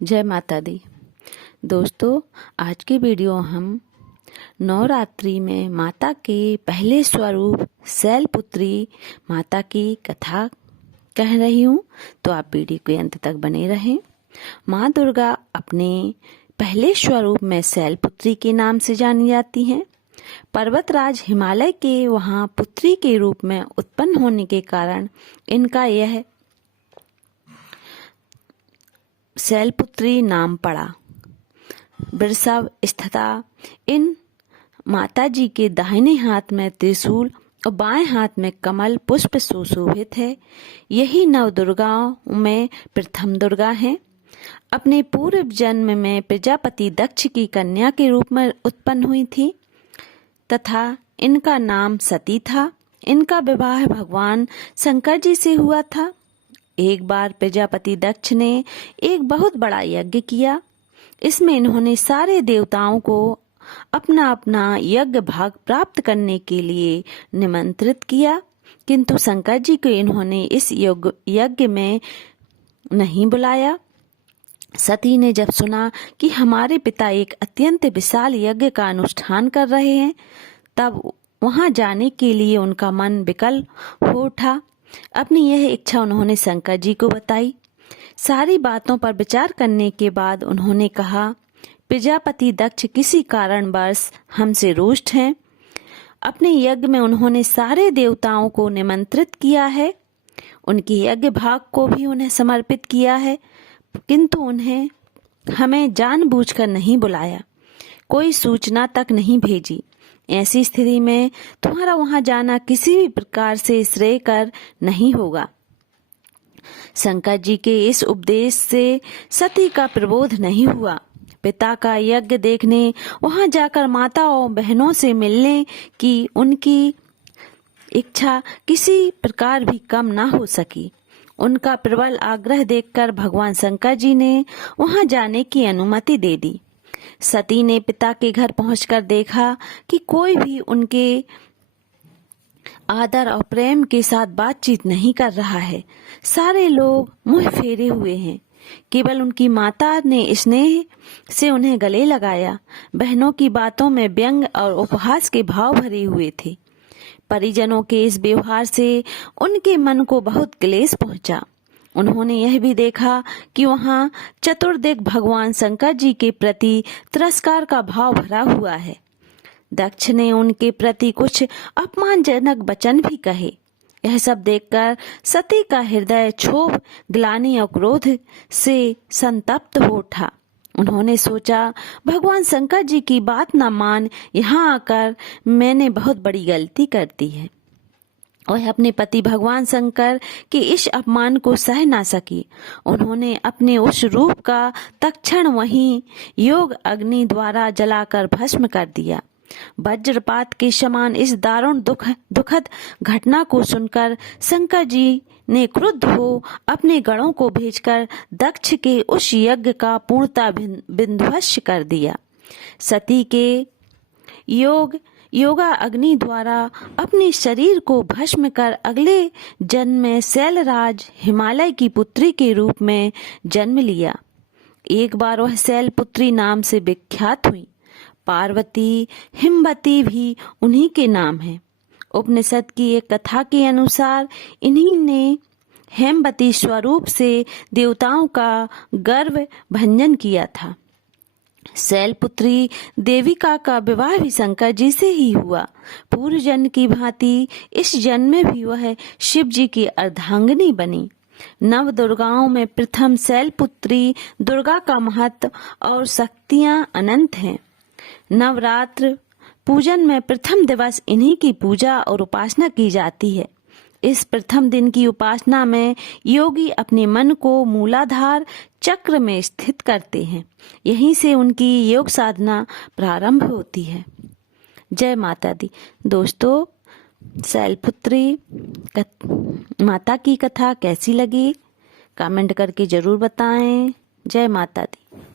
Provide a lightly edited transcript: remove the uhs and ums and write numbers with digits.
जय माता दी। दोस्तों, आज की वीडियो हम नवरात्रि में माता के पहले स्वरूप शैलपुत्री माता की कथा कह रही हूँ, तो आप वीडियो के अंत तक बने रहें। माँ दुर्गा अपने पहले स्वरूप में शैलपुत्री के नाम से जानी जाती हैं। पर्वतराज हिमालय के वहाँ पुत्री के रूप में उत्पन्न होने के कारण इनका यह शैलपुत्री नाम पड़ा। वृषभ स्थिता इन माता जी के दाहिने हाथ में त्रिशूल और बाएं हाथ में कमल पुष्प सुशोभित है। यही नव दुर्गाओं में प्रथम दुर्गा है। अपने पूर्व जन्म में प्रजापति दक्ष की कन्या के रूप में उत्पन्न हुई थी तथा इनका नाम सती था। इनका विवाह भगवान शंकर जी से हुआ था। एक बार प्रजापति दक्ष ने एक बहुत बड़ा यज्ञ किया। इसमें इन्होंने सारे देवताओं को अपना अपना यज्ञ भाग प्राप्त करने के लिए निमंत्रित किया, किंतु शंकर जी को इन्होंने इस यज्ञ में नहीं बुलाया। सती ने जब सुना कि हमारे पिता एक अत्यंत विशाल यज्ञ का अनुष्ठान कर रहे हैं, तब वहां जाने के लिए उनका मन विकल हो उठा। अपनी यह इच्छा उन्होंने शंकर जी को बताई। सारी बातों पर विचार करने के बाद उन्होंने कहा, प्रजापति दक्ष किसी कारणवश हमसे रुष्ट हैं। अपने यज्ञ में उन्होंने सारे देवताओं को निमंत्रित किया है, उनके यज्ञ भाग को भी उन्हें समर्पित किया है, किंतु उन्हें हमें जानबूझकर नहीं बुलाया, कोई सूचना तक नहीं भेजी। ऐसी स्थिति में तुम्हारा वहां जाना किसी भी प्रकार से श्रेयकर नहीं होगा। शंकर जी के इस उपदेश से सती का प्रबोध नहीं हुआ। पिता का यज्ञ देखने वहां जाकर माता और बहनों से मिलने की उनकी इच्छा किसी प्रकार भी कम ना हो सकी। उनका प्रबल आग्रह देखकर भगवान शंकर जी ने वहां जाने की अनुमति दे दी। सती ने पिता के घर पहुंचकर देखा कि कोई भी उनके आदर और प्रेम के साथ बातचीत नहीं कर रहा है। सारे लोग मुंह फेरे हुए हैं। केवल उनकी माता ने स्नेह से उन्हें गले लगाया। बहनों की बातों में व्यंग और उपहास के भाव भरे हुए थे। परिजनों के इस व्यवहार से उनके मन को बहुत क्लेश पहुंचा। उन्होंने यह भी देखा कि वहां चतुर्दिक भगवान शंकर जी के प्रति तिरस्कार का भाव भरा हुआ है। दक्ष ने उनके प्रति कुछ अपमानजनक वचन भी कहे। यह सब देखकर सती का हृदय क्षोभ, ग्लानि और क्रोध से संतप्त हो उठा। उन्होंने सोचा, भगवान शंकर जी की बात न मान यहाँ आकर मैंने बहुत बड़ी गलती कर दी है। वह अपने पति भगवान शंकर के इस अपमान को सह ना सकी। उन्होंने अपने उस रूप का तत्क्षण वहीं योग अग्नि द्वारा जलाकर भस्म कर दिया। वज्रपात के समान इस दारुण दुखद घटना को सुनकर शंकर जी ने क्रुद्ध हो अपने गणों को भेजकर दक्ष के उस यज्ञ का पूर्णतः विध्वंस कर दिया। सती के योगा अग्नि द्वारा अपने शरीर को भस्म कर अगले जन्म में शैलराज हिमालय की पुत्री के रूप में जन्म लिया। एक बार वह शैलपुत्री नाम से विख्यात हुई। पार्वती, हिमवती भी उन्हीं के नाम है। उपनिषद की एक कथा के अनुसार इन्हीं ने हेमवती स्वरूप से देवताओं का गर्व भंजन किया था। शैलपुत्री देविका का विवाह भी शंकर जी से ही हुआ। पूर्व जन्म की भांति इस जन्म में भी वह शिव जी की अर्धांगिनी बनी। नव दुर्गाओं में प्रथम शैलपुत्री दुर्गा का महत्व और शक्तियां अनंत हैं। नवरात्र पूजन में प्रथम दिवस इन्हीं की पूजा और उपासना की जाती है। इस प्रथम दिन की उपासना में योगी अपने मन को मूलाधार चक्र में स्थित करते हैं। यहीं से उनकी योग साधना प्रारंभ होती है। जय माता दी। दोस्तों, शैलपुत्री माता की कथा कैसी लगी कमेंट करके जरूर बताएं। जय माता दी।